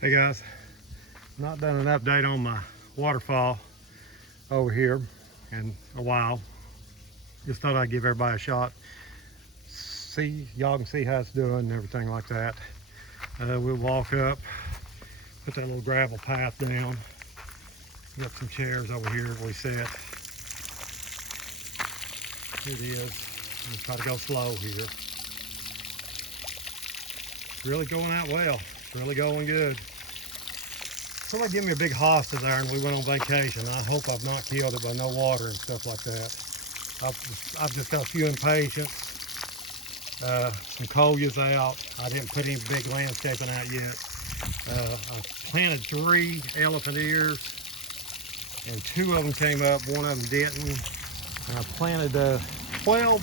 Hey guys, not done an update on my waterfall over here in a while. Just thought I'd give everybody a shot. See, y'all can see how it's doing and everything like that. We'll walk up, put that little gravel path down. Got some chairs over here we set. It is. Let's try to go slow here. It's really going out well. It's really going good. Somebody gave me a big hosta there and we went on vacation. I hope I've not killed it by no water and stuff like that. I've just got a few impatiens. Some coleus out. I didn't put any big landscaping out yet. I planted 3 elephant ears and 2 of them came up, 1 of them didn't. And I planted 12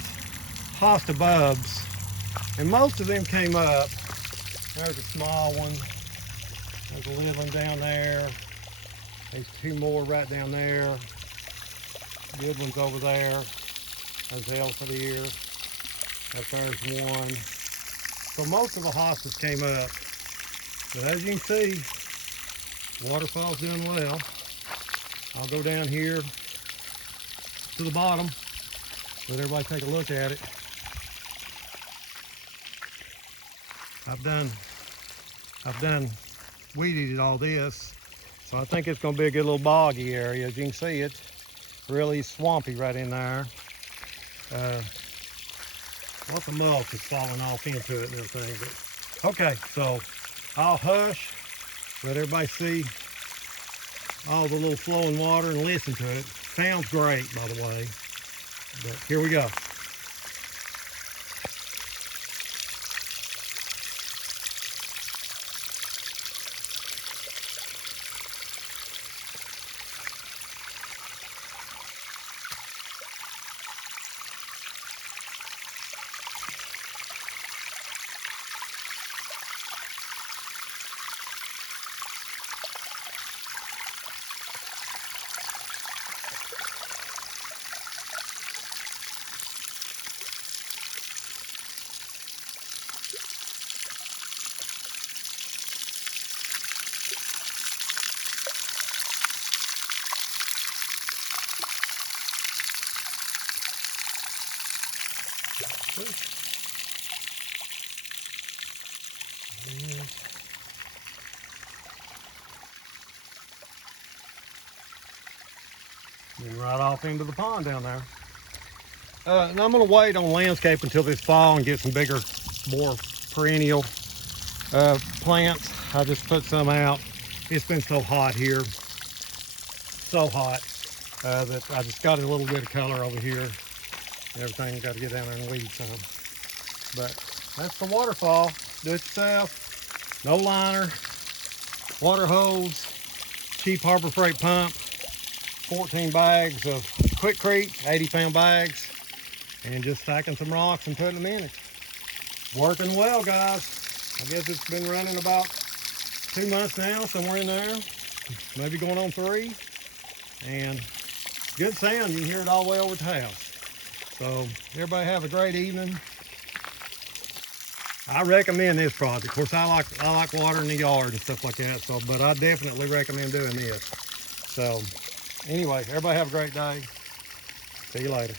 hosta bulbs and most of them came up. There's a small one. There's a little one down there. There's 2 more right down there. Good ones over there. There's the elephant ear. There's 1. So most of the hostas came up. But as you can see, waterfall's doing well. I'll go down here to the bottom. Let everybody take a look at it. I've done weeded all this, so I think it's going to be a good little boggy area. As you can see, it's really swampy right in there. Lots of mulch is falling off into it and everything. But okay, so I'll hush, let everybody see all the little flowing water and listen to it. Sounds great, by the way. But here we go. And right off into the pond down there. And I'm going to wait on landscape until this fall and get some bigger, more perennial plants. I just put some out. It's been so hot here, so hot that I just got a little bit of color over here. Everything got to get down there and weed some. But that's the waterfall. Do it yourself. No liner, water hose, cheap Harbor Freight pump, 14 bags of quickcrete, 80-pound bags, and just stacking some rocks and putting them in it. Working well, guys. I guess it's been running about 2 months now, somewhere in there, maybe going on 3. And good sound, you can hear it all the way over at the house. So everybody have a great evening. I recommend this project. Of course, I like watering the yard and stuff like that. So, but I definitely recommend doing this. So, anyway, everybody have a great day. See you later.